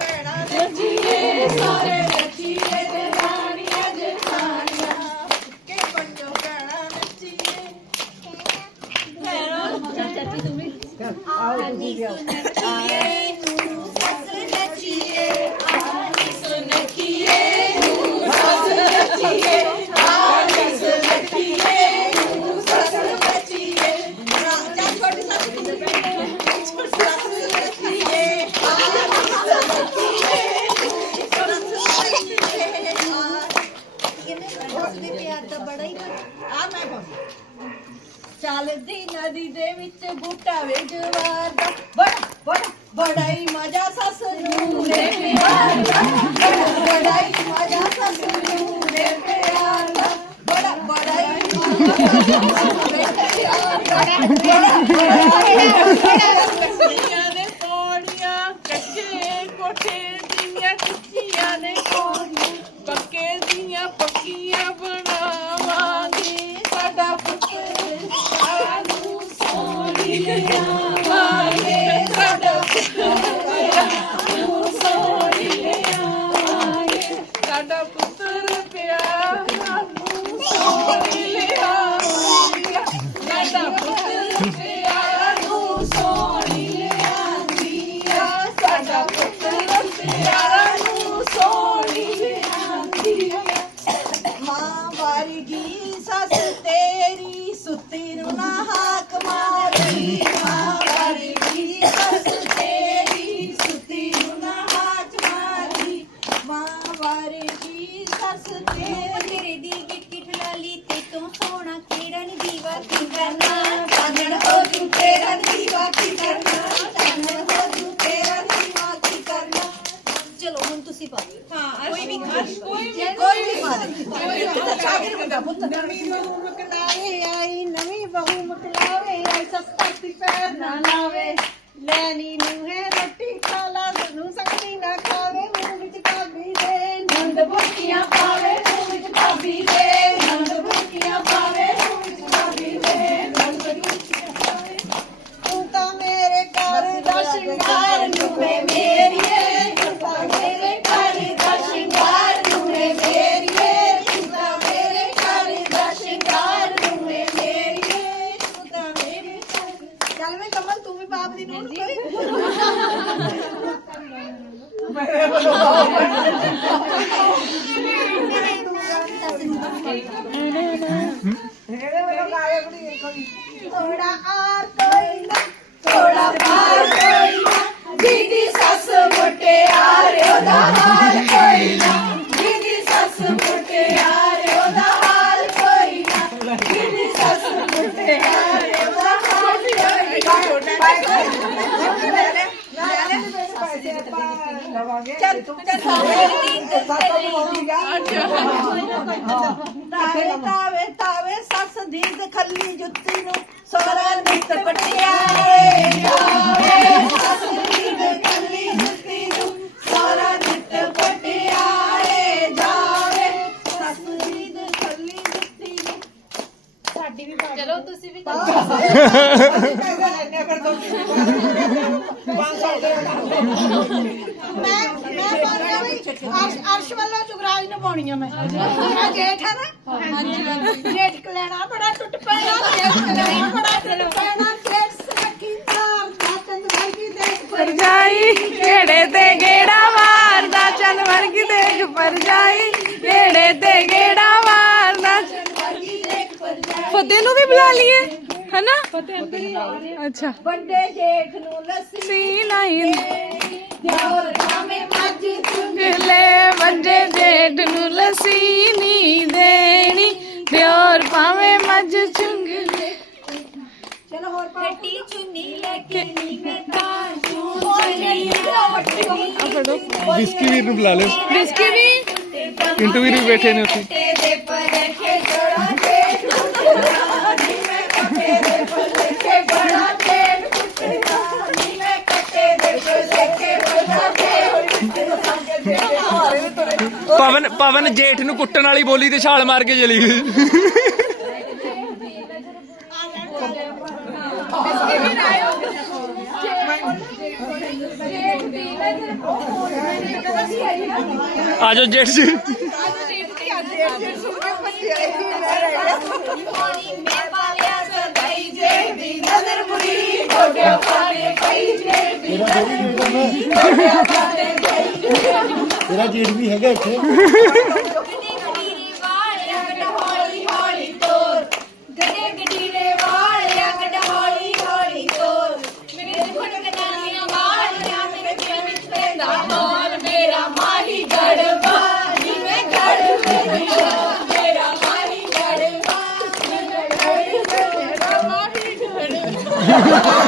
ਭੈਣਾਂ ਦੇ ਜੀਏ ਸਾਰੇ ਬੜਾਈ ਮਜ਼ਾ ਸੱਸ ਨੂੰ ਦੇ ਪਿਆਰ ਦਾ ਬੜਾਈ ਮਜ਼ਾ ਸੱਸ ਨੂੰ ਦੇ ਪਿਆਰ ਦਾ ਬੜਾ ਬੜਾਈ ਮਜ਼ਾ ਸੱਸ ਨੂੰ ਦੇ ਪਿਆਰ ਦਾ Thank you. ਨਵੀਂ ਬਹੂ ਮਕਲਾਵੇ, ਆਈ ਨਵੀਂ ਬਹੂ ਮਕਲਾਵੇ, ਆਈ ਸੱਸ ਧਰਤੀ ਪੈਰ ਨਾ ਲਾਵੇ। ਲੈਣੀ ਨੂੰ ਹੈ ਰੋਟੀ ਖਾ ਮੈਂ ਮੈਂ ਬੋਲਿਆ ਵੀ ਅਰਸ਼- ਅਰਸ਼ ਵੱਲੋਂ ਜੁਗਰਾਜ ਨੂੰ ਪਾਉਣੀ ਆ ਮੈਂ। ਜੇਠ ਹੈ ਨਾ? ਹਾਂਜੀ। ਜੇਠ ਕਲੈਣਾ ਬੜਾ ਟੁੱਟ ਪੈਣਾ ਅੱਛਾ। ਵੱਡੇ ਜੇਠ ਨੂੰ ਲੱਸੀ ਲਾਈ ਜੋਰ ਕਾਮੇ ਮੱਝ ਸੁੰਗਲੇ ਵੱਡੇ ਜੇਠ ਨੂੰ ਲੱਸੀ ਨਹੀਂ ਦੇਣੀ। ਦਿਓਰ ਭਾਵੇਂ ਮੱਝ ਚੁੰਗਲੇ। ਚਲੋ ਹੋਰ ਠੱਟੀ ਚੁੰਨੀ ਲੈ ਕੇ ਨੀ ਮੈਂ ਤਾਂ ਚੂੰ ਬਿਸਕੀ ਵੀਰ ਨੂੰ ਬੁਲਾ ਲਓ। ਬਿਸਕੀ ਵੀਰ ਇੰਟਰਵਿਊ ਵੀ ਬੈਠੇ ਨੇ ਉੱਥੇ। ਪਵਨ ਪਵਨ ਜੇਠ ਨੂੰ ਕੁੱਟਣ ਵਾਲੀ ਬੋਲੀ ਤੇ ਛਾਲ ਮਾਰ ਕੇ ਚਲੀ ਗਈ। ਆ ਆਜੋ ਜੇਠ ਜੀ। ਨਜ਼ਰ ਮੁਰੀ ਗੋਡਿਆ ਪਾਲੇ ਕਈ ਜੇ। ਵੀ ਨਜ਼ਰ तेरा जेठ भी है Ha ha ha!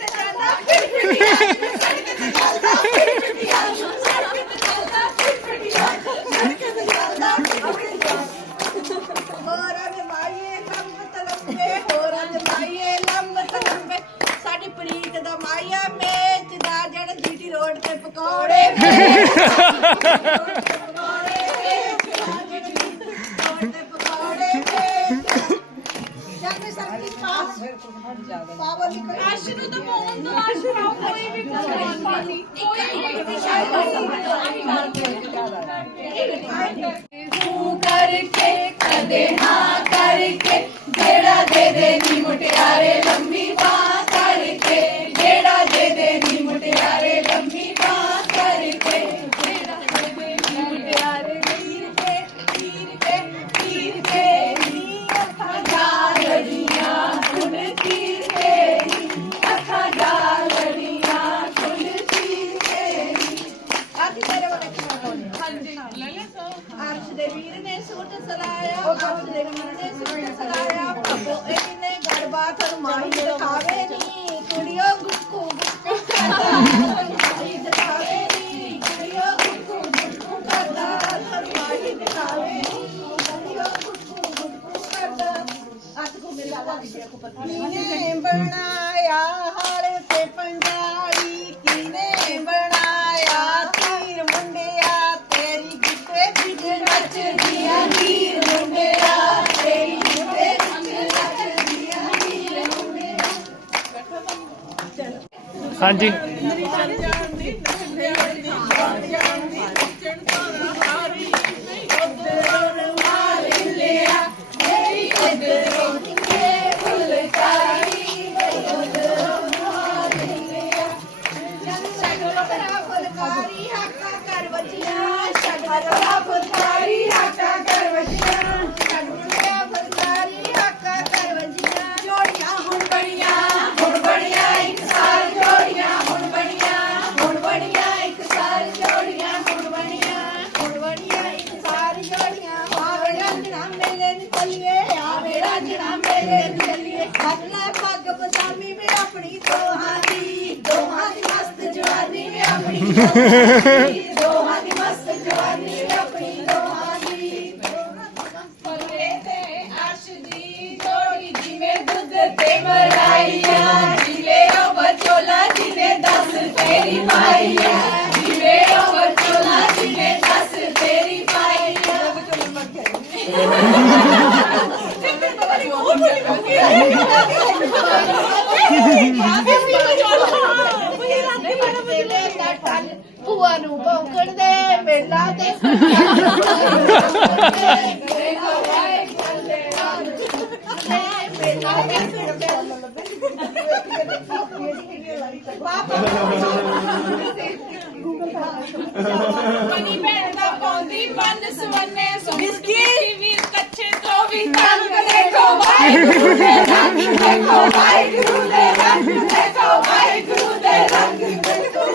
ਤੂੰ ਕਰਕੇ ਕਦੇ ਹਾਂ ਕਰਕੇ ਜਿਹੜਾ ਦੇ ਦੇ ਨੀ ਮੁਟਿਆਰੇ ਲੰਮੀ ਬਾਹ তার মাইন্ডে কাজ Andy. ਭੂਆ ਨੂੰ ਭੌਂਕਣ ਦੇ ਮੇਲਾ ਤੇ ਬਣੀ ਭੈਣ ਦਾ ਪਾਉਂਦੀ ਬੰਨ ਸਵੰਨੇ ਸੋਹਣੀ ਵੀਰ ਕੱਚੇ ਤੋਂ ਵੀ ਤੰਗ ਦੇਖੋ ਵਾਹਿਗੁਰੂ ਦੇ ਰੰਗ ਦੇਖੋ ਵਾਹਿਗੁਰੂ ਦੇ ਰੰਗ ਦੇਖੋ ਵਾਹਿਗੁਰੂ ਦੇ ਰੰਗ ਦੇਖੋ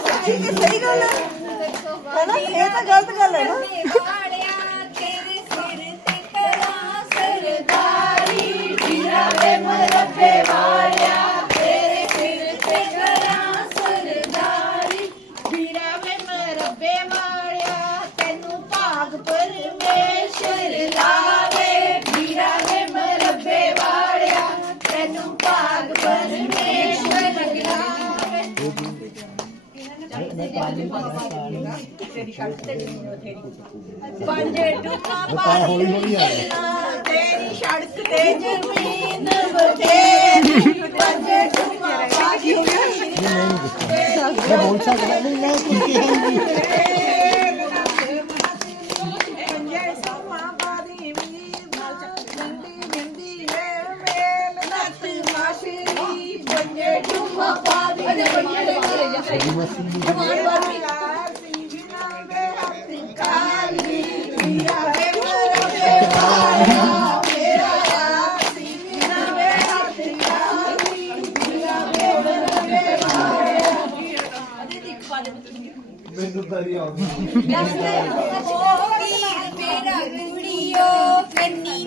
ਸਹੀ ਗੱਲ ਹੈ ਨਾ ਇਹ ਤਾਂ ਗਲਤ ਗੱਲ ਹੈ ਨਾ ਵਾੜਿਆ ਤੇਰੇ ਸਿਰ ਤੇ ਕਰਾਂ ਸਰਦਾਰੀ ਵੀਰਾ ਵੇ ਮਰਬੇ ਵਾੜਿਆ ਤੇਰੇ ਸਿਰ ਤੇ ਕਰਾਂ ਸਰਦਾਰੀ ਵੀਰਾ ਵੇ ਮਰਬੇ ਵਾਲਿਆ ਤੈਨੂੰ ਭਾਗ ਪਰਮੇਸ਼ਰ ਲਾਵੇ ਵੀਰਾ ਵੇ ਮਰਬੇ ਵਾਲਿਆ ਤੈਨੂੰ ਭਾਗ ਪਰਮੇਸ਼ਰ ਲਾਵੇ ਪੰਜੇ ਟੁਕਾ ਹੌਲੀ ਹੌਲੀ ਆ ਤੇਰੀ ਸੜਕ ਤੇ ਜ਼ਮੀਨ ਬਥੇਰੀ ਪੰਜੇ ਟੁਕਾ ਬਾਕੀ ਹੋ ਮੈਂ ਬੋਲ ਸਕਦਾ ਨਹੀਂ, ਮੈਂ ਕੁਝ ਕਿਹਾ ਵੀਰਾ ਵੇ ਮਰਦੇ ਵਾਲਾ ਮੈਨੂੰ ਤਾਂ ਨਹੀਂ ਆਉਂਦੀ ਮੇਰਾ ਕੁੜੀਓ ਕੰਨੀ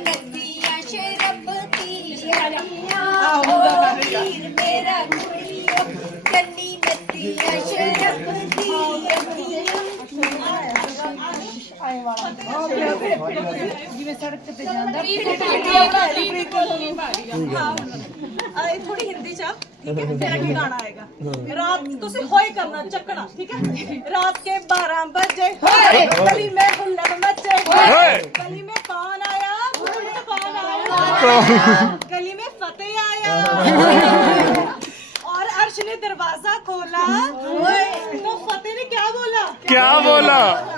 ਆਏ ਥੋੜੀ ਹਿੰਦੀ ਚ ਆ, ਠੀਕ ਹੈ ਫਿਰ ਅੱਗੇ ਗਾਣਾ ਆਏਗਾ ਰਾਤ ਤੁਸੀਂ ਹੋਏ ਕਰਨਾ ਚੱਕਣਾ ਠੀਕ ਹੈ ਰਾਤ के 12 बजे गली में हुल्लड़ मचे गली में कौन आया भूत कौन आया गली में फतेह आया और अर्श ने दरवाजा खोला तो फतेह ने क्या बोला क्या बोला चंडीगढ़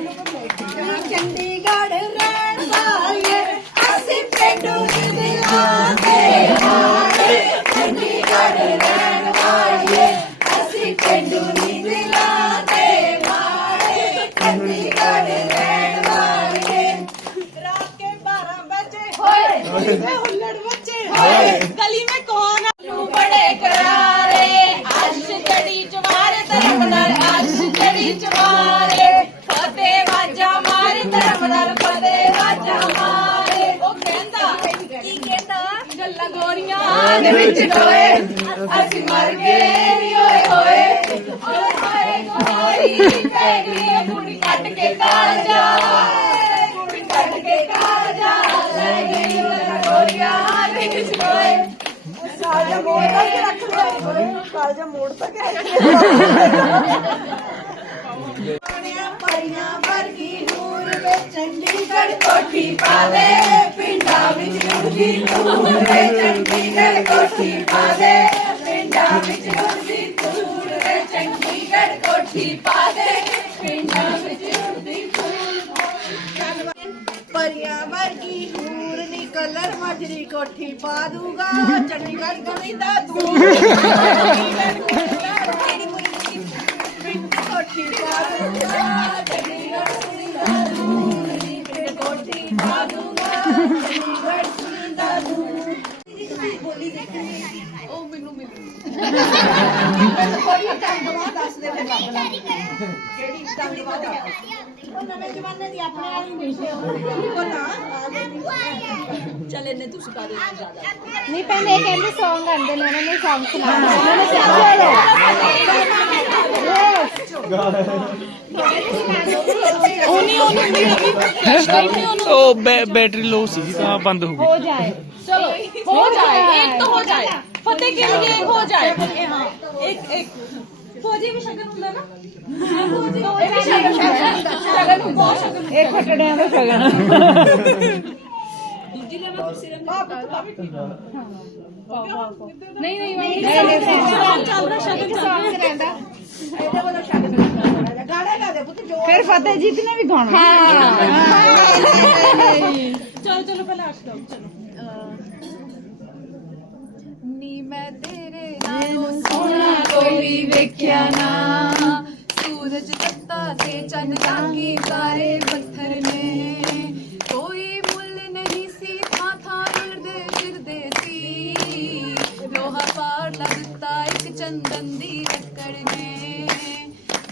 में हुल्लड़ मचे होए। गली में कौन ਨੂੰ ਬੜੇ ਕਰਾਰੇ ਅਸ਼ ਜੜੀ ਚਵਾਰੇ ਧਰਮ ਨਾਲ ਅਸ਼ ਜੜੀ ਚਵਾਰੇ ਫਤਿਹ ਵਾਜਾ ਮਾਰੇ ਧਰਮ ਨਾਲ ਫਤਿਹ ਵਾਜਾ ਮਾਰੇ ਉਹ ਕਹਿੰਦਾ ਕੀ ਕਹਿੰਦਾ ਗੱਲਾਂ ਗੋਰੀਆਂ ਦੇ ਵਿੱਚ ਟੋਏ ਅਸੀਂ ਮਰ ਗਏ ਨੀ ਓਏ ਹੋਏ ਓਏ ਹਾਏ ਗੋਰੀ ਪੈ ਗਈ ਕੁੜੀ ਕੱਟ ਕੇ ਕਾਲ ਜਾ ਕਾਲਜਾ ਮੋੜਦਾ ਕੇ ਰੱਖ ਲਿਆ ਕਾਲਜਾ ਮੋੜਦਾ ਕੇ ਰੱਖ ਲਿਆ ਪਰੀਆਂ ਵਰਗੀ ਨੂਰ ਵੇ ਚੰਡੀਗੜ੍ਹ ਕੋਠੀ ਪਾਵੇ ਪਿੰਡਾਂ ਵਿੱਚ ਮੁਰਗੀ ਨੂਰ ਵੇ ਚੰਡੀਗੜ੍ਹ ਕੋਠੀ ਪਾਵੇ ਪਿੰਡਾਂ ਵਿੱਚ ਮੁਰਗੀ ਨੂਰ ਵੇ ਚੰਡੀਗੜ੍ਹ ਕੋਠੀ ਪਾਵੇ ਪਿੰਡਾਂ ਵਿੱਚ ਮੁਰਗੀ ਨੂਰ ਪਰੀਆਂ ਵਰਗੀ ਨੂਰ ਕਲਰ ਮਜਰੀ ਕੋਠੀ ਪਾ ਦੂਗਾ ਚੰਡੀਗੜ੍ਹ ਕੁੜੀ ਦਾ ਦੂਰ ਕੋਠੀ ਪਾ ਦੂਗਾ ਚੰਡੀਗੜ੍ਹ ਕੁੜੀ ਦਾ ਦੂਰ ਨੀ ਪਿੰਡ ਕੋਠੀ ਪਾ ਦੂਗਾ ਚੰਡੀਗੜ੍ਹ ਕੁੜੀ ਦਾ ਦੂਰ ਬੋਲੀ ਦੇ ਉਹ ਮੈਨੂੰ ਮਿਲ ਕੋਈ ਬਾਅਦ ਦੱਸ ਦੇ ਫਿਰ ਲੱਗ ਲਾ ਕਿਹੜੀ ਡੰਗ ਵੱਧ ਗਿਆ ਉਹ ਨਵੇਂ ਜ਼ਮਾਨੇ ਦੀ ਆਪਣੇ ਵਾਲੀ ਨਹੀਂ ਸੀ ਉਹ ਨਾ ਆ ਗਈ ਚੱਲ ਇਹਨੇ ਤੁਸੀਂ ਕਾ ਦੇ ਜ਼ਿਆਦਾ ਨਹੀਂ ਪਹਿਲੇ ਇਹ ਕਹਿੰਦੇ Song ਆਂਦੇ ਨੇ ਉਹਨਾਂ ਨੇ Song ਸੁਣਾਉਣਾ ਉਹਨਾਂ ਨੇ ਉਹ ਬੈ- ਬੈਟਰੀ ਲੋ ਸੀ ਤਾਂ ਬੰਦ ਹੋ ਗਈ। ਹੋ ਜਾਏ। चलो हो जाए एक तो हो जाए फतेह के लिए एक हो जाए एक एक फौजी भी शगन ਹੁੰਦਾ ਨਾ ਫੌਜੀ ਇਹ ਵੀ ਸ਼ਗਨ ਸ਼ਗਨ ਹੁੰਦਾ ਸ਼ਗਨ ਇਹ ਖਟੜਿਆਂ ਦਾ ਸ਼ਗਨ ਦੂਜੀ ਲੈ ਮੈਂ ਕੁਰਸੀ ਰੰਗ ਨਹੀਂ ਨਹੀਂ ਨਹੀਂ ਨਹੀਂ ਚੱਲ ਰਿਹਾ ਸ਼ਗਨ Song ਰਹਿੰਦਾ ਇਹਦੇ ਵੱਲੋਂ ਛੱਡ ਕੇ ਗਾਣੇ ਗਾ ਦੇ ਪੁੱਤ ਜੋ ਫਿਰ ਫਤਿਹਜੀਤ ਨੇ ਵੀ ਗਾਉਣਾ ਚਲੋ ਚਲੋ ਪਹਿਲਾਂ ਆਸ਼ ਲਓ ਚਲੋ ਮੈਂ ਤੇਰੇ ਨਾਲੋਂ ਸੋਹਣਾ ਕੋਈ ਵੇਖਿਆ ਨਾ। ਸੂਰਜ ਤੱਤਾ ਤੇ ਚੰਨ ਲਾਗੀ ਸਾਰੇ ਪੱਥਰ ਨੇ। ਕੋਈ ਮੁੱਲ ਨਹੀਂ ਸੀ ਥਾਂ ਥਾਂ ਉੜਦੇ ਫਿਰਦੇ ਸੀ। ਲੋਹਾ ਪਾੜ ਦਿੱਤਾ ਇੱਕ ਚੰਦਨ ਦੀ ਲੱਕੜ ਨੇ।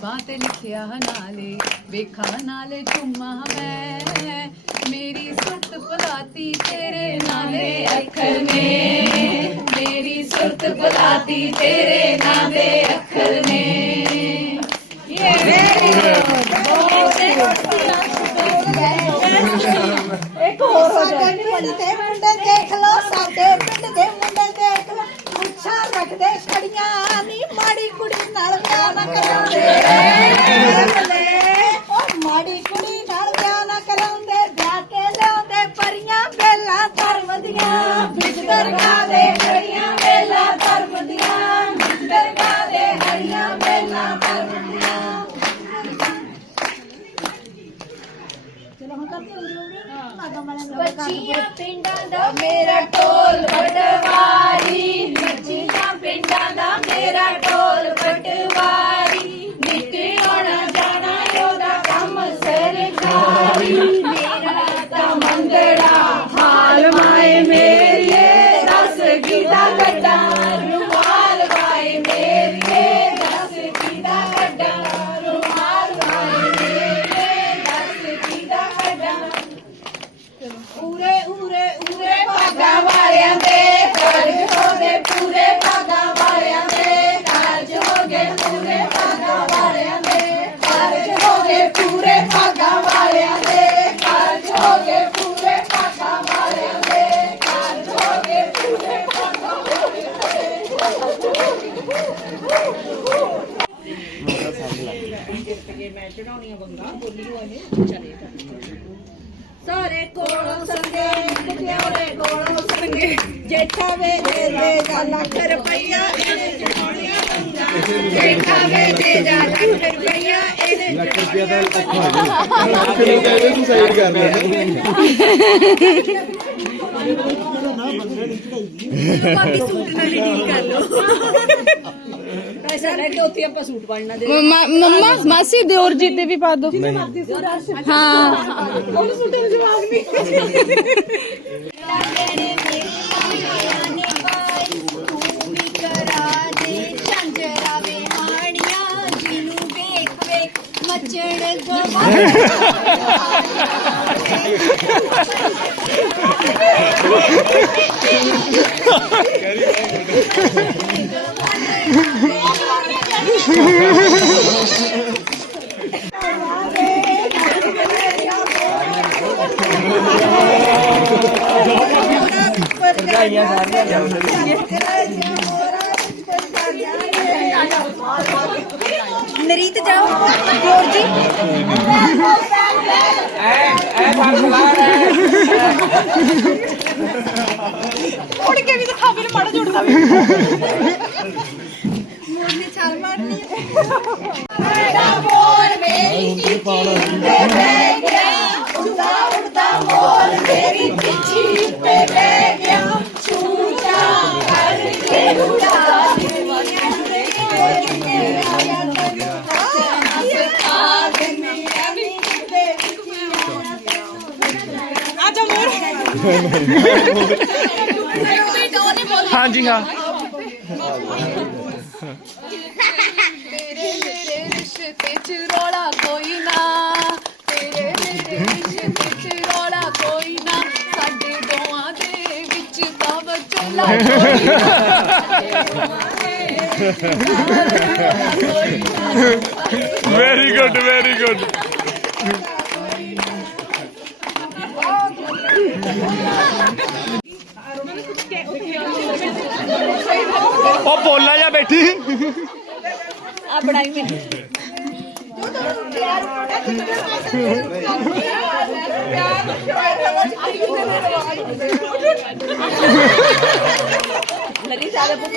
ਬਾਤ ਲਿਖਿਆ ਨਾਲੇ ਵੇਖਾ ਨਾਲੇ ਚੁੰਮਾ ਮੈਂ। ਮੇਰੀ ਸੁਰਤ ਬੁਲਾਤੀ ਤੇਰੇ ਨਾਲੇ ਅੱਖਰ ਨੇ। ਮੇਰੀ ਸੁਰਤ ਬੁਲਾਤੀ ਤੇਰੇ ਨਾਲੇ ਅੱਖਰ ਨੇ। ਇੱਕ ਹੋਰ ਹੋ ਜਾਏ ਪਿੰਡ ਦੇ ਮੁੰਡੇ ਦੇਖ ਲੋ ਸਾਡੇ ਪਿੰਡ ਦੇ ਮੁੰਡੇ ਦੇਖ ਮੁੱਛਾਂ ਰੱਖਦੇ ਖੜੀਆਂ ਨੀ ਮਾੜੀ ਕੁੜੀ ਨਾਲ ਵਿਆਹ ਨਾ ਕਰਾਉਂਦੇ। ਉਹ ਮਾੜੀ ਕੁੜੀ ਨਾਲ ਵਿਆਹ ਨਾ ਕਰਾਉਂਦੇ ਵਿਆਹ ਕੇ ਲਿਆਉਂਦੇ ਪਰੀਆਂ ਬੇਲਾ ਧਰਮ ਦੀਆਂ ਵਿੱਚ ਦਰਗਾਹ ਦੇ ਹਰੀਆਂ ਬੇਲਾ ਧਰਮ ਦੀਆਂ ਵਿੱਚ ਦਰਗਾਹ ਦੇ ਹਰੀਆਂ ਬੇਲਾ ਧਰਮ ਦੀਆਂ ਚਲੋ ਹੁਣ ਕਰਦੇ ਹਾਂ ਭਾਗਾਂ ਵਾਲਿਆਂ ਨੂੰ ਬੱਚੀਆਂ ਪਿੰਡਾਂ ਦਾ ਮੇਰਾ ਢੋਲ ਪਟਵਾਰੀ ਬੱਚੀਆਂ ਪਿੰਡਾਂ ਦਾ ਮੇਰਾ ਢੋਲ ਪਟਵਾਰੀ ਨਿੱਕੇ ਆਉਣਾ ਜਾਣਾ ਉਹਦਾ ਕੰਮ ਸਰਕਾਰੀ ਮੇਰਾ ਤਾਂ ਮੰਗੜਾ ਹਾਲ ਮਾਏ ਮੇਰੀਏ ਦੱਸ ਕਿਦਾ ਕੱਢਾਂ ਰੁਮਾਲ ਵਾਏ ਮੇਰੀਏ ਦੱਸ ਕਿਦਾ ਕੱਢਾਂ ਰੁਮਾਲ ਵਾਏ ਮੇਰੀਏ ਦੱਸ ਕਿਦਾ ਕੱਢਾਂ ਉਰੇ ਉਰੇ ਉਰੇ ਭਾਗਾਂ ਵਾਲਿਆਂ ਦੇ ਕਾਰਜ ਹੋ ਗਏ ਪੂਰੇ ਭਾਗਾਂ ਵਾਲਿਆਂ ਦੇ ਕਾਰਜ ਹੋ ਗਏ ਪੂਰੇ ਭਾਗਾਂ ਵਾਲਿਆਂ ਦੇ ਕਾਰਜ ਹੋ ਗਏ ਪੂਰੇ ਭਾਗਾਂ ਵਾਲਿਆਂ ਦੇ ਕਾਰਜ ਹੋ ਗਏ ਪੂਰੇ ਭਾਗਾਂ ਵਾਲਿਆਂ ਦੇ ਕਾਰਜ ਹੋ ਗਏ ਪੂਰੇ ਭਾਗਾਂ ਸਾਰੇ ਕੋਲੋਂ ਸੰਗੇ ਕੁਟਿਆਰੇ ਕੋਲੋਂ ਸੰਗੇ ਜੇਠਾ ਵੇ ਦੇ ਦੇ ਜਾ ਲੱਖ ਰੁਪਈਆ ਇਹਨੇ ਚੜਾਉਣੀਆਂ ਬੰਦਾ। ਜੇਠਾ ਵੇ ਦੇ ਜਾ ਲੱਖ ਰੁਪਈਆ ਇਹਨੇ ਲੈ ਸੂਟ ਪਾੜਨਾ ਦੇ ਦਿਓਰ ਜੀ ਤੇ ਵੀ ਪਾ ਦੋ ਹਾਂ ਉਹਨੂੰ ਸੂਟਾਂ ਦੇ ਜਵਾਬ ਨਹੀਂ ਤੇਰੇ ਮੇਰੇ ਮਾਇਆ ਨੇ ਬਾਈ ਤੂੰ ਵੀ ਕਰਾ ਦੇ ਝੰਜਰਾ ਵੇ ਹਾਣੀਆਂ ਜਿਹਨੂੰ ਵੇਖ ਵੇਖ ਮਚੜ ਗਵਾ ਨਰੀਤ ਜਾਓ ਦਿਓਰ ਜੀ ਕੇ ਵੀ ਦਿਖਾ ਵੀ ਮਾੜਾ ਜੁੜਦਾ ਵੀ ਮੋਰ ਨੇ ਛਾਲ ਮਾਰਨੀ ਬੋਲ ਮੇਰੀ ਚਿੱਠੀ ਤੇ ਬਹਿ ਗਿਆ ਉੜਦਾ ਉੜਦਾ ਬੋਲ ਮੇਰੀ ਚਿੱਠੀ ਤੇ ਬਹਿ ਗਿਆ ਛੂਟਾ ਕਰਕੇ ਉਡਾ ਦਿੱਤੀਆਂ ਤੇ ਆ ਵੈਰੀ ਗੁੱਡ ਵੈਰੀ ਗੁੱਡ ਉਹ ਬੋਲਾ ਜਾ ਬੈਠੀ ਆ ਬਣਾਈ ਮੈਨੂੰ ਲੜੀ ਸਾਰੇ ਪੁੱਤ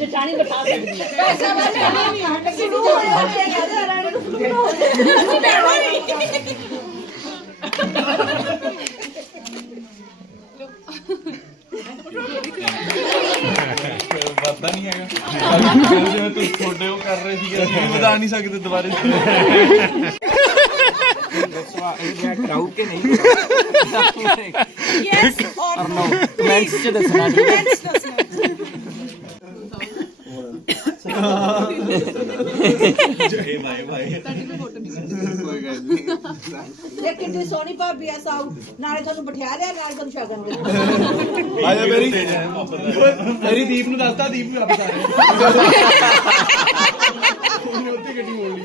ਜਟਾਣੀ ਬਿਠਾ ਸਕਦੀ ਹੈ ਪੈਸਾ ਵਾਲੇ ਸ਼ੁਰੂ ਹੋਇਆ ਤੇ ਕਹਿੰਦੇ ਰਾਣੇ ਨੂੰ ਸ਼ੁਰੂ ਹੋ ਪਤਾ ਨਹੀਂ ਹੈਗਾ ਜਿਵੇਂ ਤੁਸੀਂ ਤੁਹਾਡੇ ਉਹ ਕਰ ਰਹੇ ਸੀਗੇ ਅਸੀਂ ਵੀ ਵਧਾ ਨਹੀਂ ਸਕਦੇ ਦੁਬਾਰੇ ਕਰਾਊਡ ਕੇ ਨਹੀਂ ਯੈਸ অর ਨੋ ਕਮੈਂਟਸ ਚ ਦੱਸਣਾ ਜੈ ਭਾਈ ਭਾਈ ਕੋਈ ਗੱਲ ਨਹੀਂ ਇਹ ਕਿੰਨੀ ਸੋਹਣੀ ਭਾਬੀ ਐ ਸਾਊ ਨਾਲੇ ਤੁਹਾਨੂੰ ਬਿਠਾ ਲਿਆ ਨਾਲੇ ਤੁਹਾਨੂੰ ਸ਼ਗਨ ਦੇ ਆਜਾ ਮੇਰੀ ਮੇਰੀ ਦੀਪ ਨੂੰ ਦੱਸਤਾ ਦੀਪ ਨੂੰ ਆਪਸ ਆ ਉਹਨੇ ਉੱਤੇ ਗੱਡੀ ਮੋੜ ਲਈ।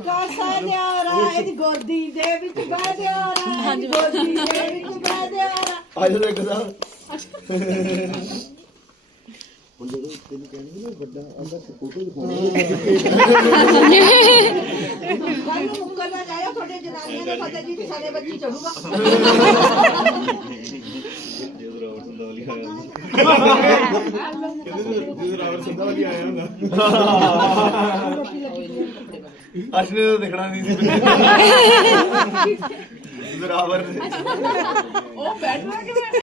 ਕਾਸਾ ਨਿਆਰਾ ਇਹਦੀ ਗੋਦੀ ਦੇ ਵਿੱਚ ਬਹਿ ਦਿਆਰਾ ਹਾਂਜੀ ਗੋਦੀ ਦੇ ਵਿੱਚ ਬਹਿ ਦਿਆਰਾ ਆਜਾ ਦੇਖ ਸਾਹਿਬ ਕੱਲ ਨੂੰ ਮੁੱਕਰ ਨਾ ਜਾਇਓ ਤੁਹਾਡੇ ਜਨਾਨੀਆਂ ਦਾ ਫਤਿਹ ਜੀ ਤੇ ਸਾਡੇ ਬੱਚੀ ਚੜੂਗਾ। ਜਦੋਂ ਰਾਵਣ ਸੰਧਾ ਵਾਲੀ ਆਇਆ ਹੁੰਦਾ ਅਸ਼ਨੇ ਤਾਂ ਦਿਖਣਾ ਨਹੀਂ ਸੀ। ਜਦੋਂ ਰਾਵਣ ਨੇ